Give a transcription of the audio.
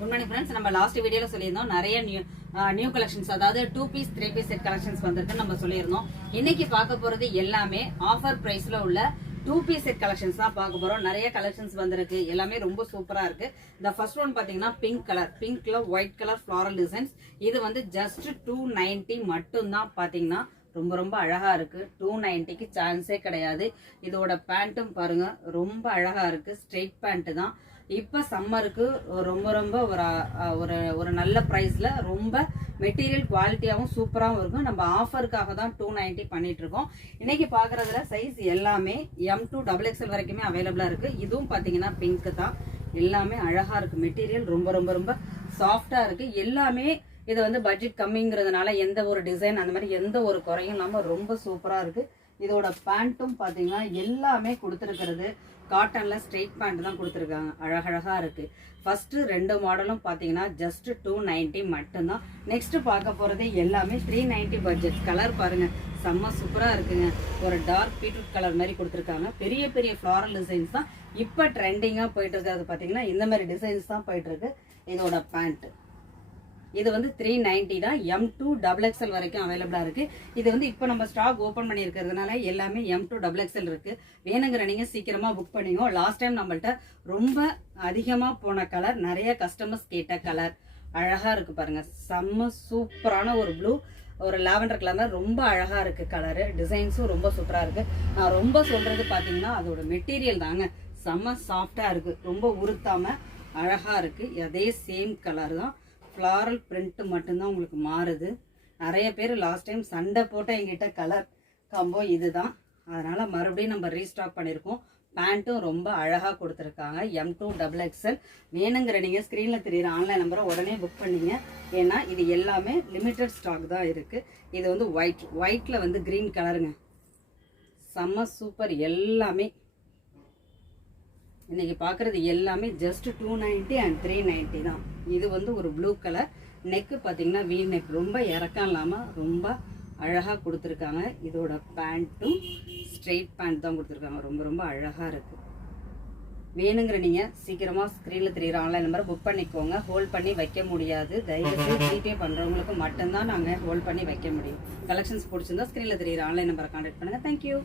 Good morning friends. நம்ம last வீடியோல சொல்லியிருந்தோம் நிறைய நியூ கலெக்ஷன்ஸ், அதாவது 2 பீஸ் 3 பீஸ் செட் கலெக்ஷன்ஸ் வந்திருக்குன்னு நம்ம சொல்லியிருந்தோம். இன்னைக்கு பார்க்க போறது எல்லாமே ஆஃபர் பிரைஸ்ல உள்ள 2 பீஸ் செட் கலெக்ஷன்ஸ் தான் பார்க்க போறோம். நிறைய கலெக்ஷன்ஸ் வந்திருக்கு, எல்லாமே ரொம்ப சூப்பரா இருக்கு. இந்த ஃபர்ஸ்ட் ஒன் பாத்தீங்கன்னா பிங்க் கலர், பிங்க்ல ஒயிட் கலர் ஃபிளாரல் டிசைன்ஸ். இது வந்து ஜஸ்ட் 290 மட்டும் தான். பாத்தீங்கன்னா ரொம்ப ரொம்ப அழகா இருக்கு. 290க்கு சான்ஸே கிடையாது. இதோட பேண்ட்டும் பாருங்க ரொம்ப அழகா இருக்கு. ஸ்ட்ரெயிட் பேண்ட் தான். இப்ப சம்மருக்கு ரொம்ப ரொம்ப ஒரு நல்ல பிரைஸ்ல ரொம்ப மெட்டீரியல் குவாலிட்டியாவும் சூப்பராகவும் இருக்கும். நம்ம ஆஃபருக்காக தான் 290 பண்ணிட்டு இருக்கோம். இன்னைக்கு பாக்குறதுல சைஸ் எல்லாமே M2 XXL வரைக்குமே அவைலபிளா இருக்கு. இதுவும் பாத்தீங்கன்னா பிங்க் தான். எல்லாமே அழகா இருக்கு. மெட்டீரியல் ரொம்ப ரொம்ப ரொம்ப சாஃப்டா இருக்கு. எல்லாமே இது வந்து பட்ஜெட் கம்மிங்கிறதுனால எந்த ஒரு டிசைன் அந்த மாதிரி எந்த ஒரு குறையும் இல்லாம ரொம்ப சூப்பரா இருக்கு. இதோட பேண்ட்டும் பாத்தீங்கன்னா எல்லாமே கொடுத்துருக்கிறது காட்டன்ல ஸ்ட்ரெயிட் பேண்ட் தான் கொடுத்துருக்காங்க. அழகழகா இருக்கு. ஃபர்ஸ்ட் 2 மாடலும் பாத்தீங்கன்னா ஜஸ்ட் 290 மட்டும்தான். நெக்ஸ்ட் பார்க்க போறது எல்லாமே 390 பட்ஜெட். கலர் பாருங்க செம்ம சூப்பரா இருக்குங்க. ஒரு டார்க் பீட்ரூட் கலர் மாதிரி கொடுத்துருக்காங்க. பெரிய பெரிய ஃபிளாரல் டிசைன்ஸ் தான் இப்ப ட்ரெண்டிங்கா போயிட்டு இருக்கிறது. பாத்தீங்கன்னா இந்த மாதிரி டிசைன்ஸ் தான் போயிட்டு இருக்கு. இதோட பேண்ட் இது வந்து 390 தான். M2 XXL வரைக்கும் அவைலபிளா இருக்கு. இது வந்து இப்போ நம்ம ஸ்டாக் ஓபன் பண்ணி இருக்கிறதுனால எல்லாமே M2 XXL இருக்கு. வேணுங்கிற நீங்க சீக்கிரமா புக் பண்ணிக்கோ. லாஸ்ட் டைம் நம்மள்ட்ட ரொம்ப அதிகமா போன கலர், நிறைய கஸ்டமர்ஸ் கேட்ட கலர். அழகா இருக்கு பாருங்க. செம்ம சூப்பரான ஒரு ப்ளூ, ஒரு லாவெண்டர் கலர். ரொம்ப அழகா இருக்கு கலரு. டிசைன்ஸும் ரொம்ப சூப்பரா இருக்கு. நான் ரொம்ப சொல்றது பாத்தீங்கன்னா அதோட மெட்டீரியல் தாங்க. செம்ம சாஃப்டா இருக்கு. ரொம்ப உறுத்தாம அழகா இருக்கு. அதே சேம் கலர் தான். ஃப்ளாரல் பிரிண்ட் மட்டும்தான் உங்களுக்கு மாறுது. நிறைய பேர் லாஸ்ட் டைம் சண்டை போட்ட எங்கிட்ட கலர் காம்போ இதுதான். அதனால மறுபடியும் நம்ம ரீஸ்டாக் பண்ணியிருக்கோம். பேண்ட்டும் ரொம்ப அழகா கொடுத்துருக்காங்க. M2 XXL. வேணுங்கிற நீங்க ஸ்கிரீன்ல தெரியுற ஆன்லைன் நம்பரை உடனே புக் பண்ணீங்க. ஏன்னா இது எல்லாமே லிமிட்டட் ஸ்டாக் தான் இருக்கு. இது வந்து ஒயிட்ல வந்து கிரீன் கலருங்க. செம்ம சூப்பர். எல்லாமே இன்னைக்கு பாக்குறது எல்லாமே ஜஸ்ட் 290 அண்ட் 390 தான். இது வந்து ஒரு ப்ளூ கலர். நெக்கு பாத்தீங்கன்னா வீ நெக், ரொம்ப இறக்கம் இல்லாம ரொம்ப அழகா கொடுத்துருக்காங்க. இதோட பேண்ட்டும் ஸ்ட்ரெயிட் பேண்ட் தான் கொடுத்துருக்காங்க. ரொம்ப ரொம்ப அழகா இருக்கு. வேணுங்கிற நீங்க சீக்கிரமா ஸ்கிரீன்ல தெரியுற ஆன்லைன் நம்பரை புக் பண்ணிக்கோங்க. ஹோல்ட் பண்ணி வைக்க முடியாது. தயவுசெய்து ஜிபே பண்றவங்களுக்கு மட்டும்தான் நாங்க ஹோல்ட் பண்ணி வைக்க முடியும். கலெக்ஷன்ஸ் பிடிச்சிருந்தா ஸ்கிரீன்ல தெரியுற ஆன்லைன் நம்பரை கான்டாக்ட் பண்ணுங்க. தேங்க்யூ.